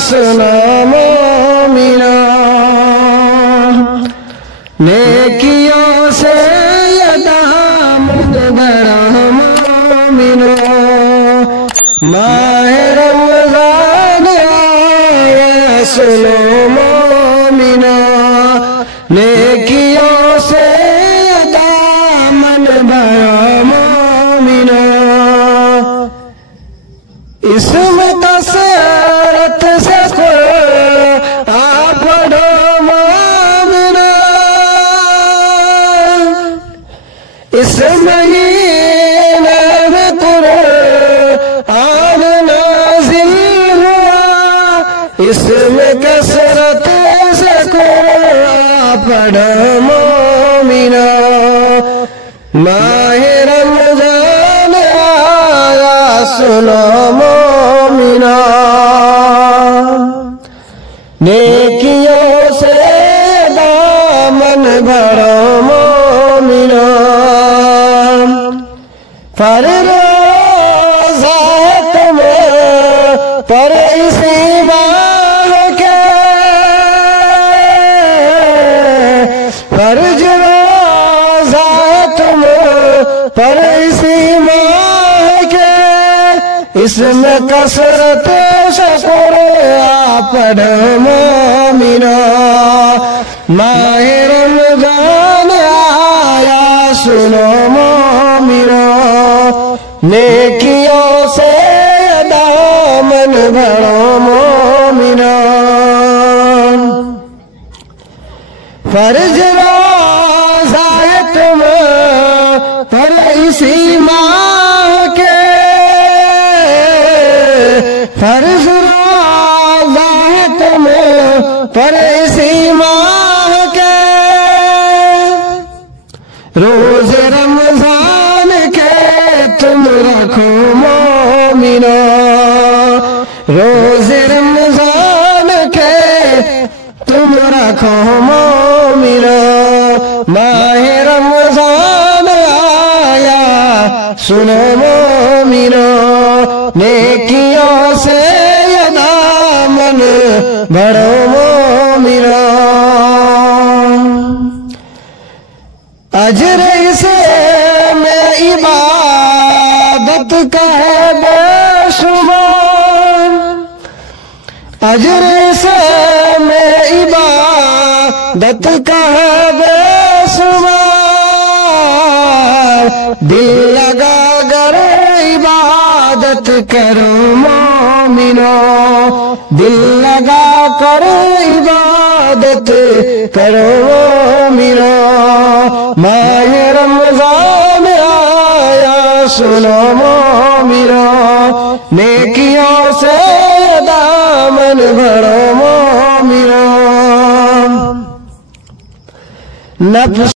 सुनो मोमिनो, नेकियों से ये दामन भरो मोमिनो। माह रमज़ान आया सुनो मोमिनो, नेकियों से ये दामन भरो मोमिनो। इसमें कसरत से आप पढ़ो मोमिनो, इस महीने में कुरान नाज़िल हुआ, इसमें कसरत से कुरान पढ़ो मोमिनो। माह रमज़ान आया सुनो मोमिनो, नेकियों से दामन भरो मोमिनो। फर्ज़ रोज़ा है तुम्हें पर इसी माह के, फर्ज़ रोज़ा है तुम्हें पर इसी माह के, इसमें कसरत से कुरान पढ़ो मोमिनो। माह रमज़ान आया सुनो मोमिनो, नेकियों से दामन भरो मोमिनो। फर्ज रोज़ा है तुम्हें पर इसी माह के, फर्ज रोज़ा है तुम्हें पर इसी माह के। रोज़ रमज़ान के तुम रखो मोमिनो, रोज़ रमज़ान के तुम रखो मोमिनो। माह रमज़ान आया सुनो मोमिनो, नेकियों से ये दामन भरो मोमिनो। अजर इसे में इबादत का है बेशुमार, अजर इसे में इबादत का है बेशुमार। दिल लगा कर इबादत करो मोमिनो, दिल लगा कर इबादत करो मोमिनो। माह रमज़ान आया सुनो मोमिनो, नेकियों से दामन भरो मोमिनो। नफ्स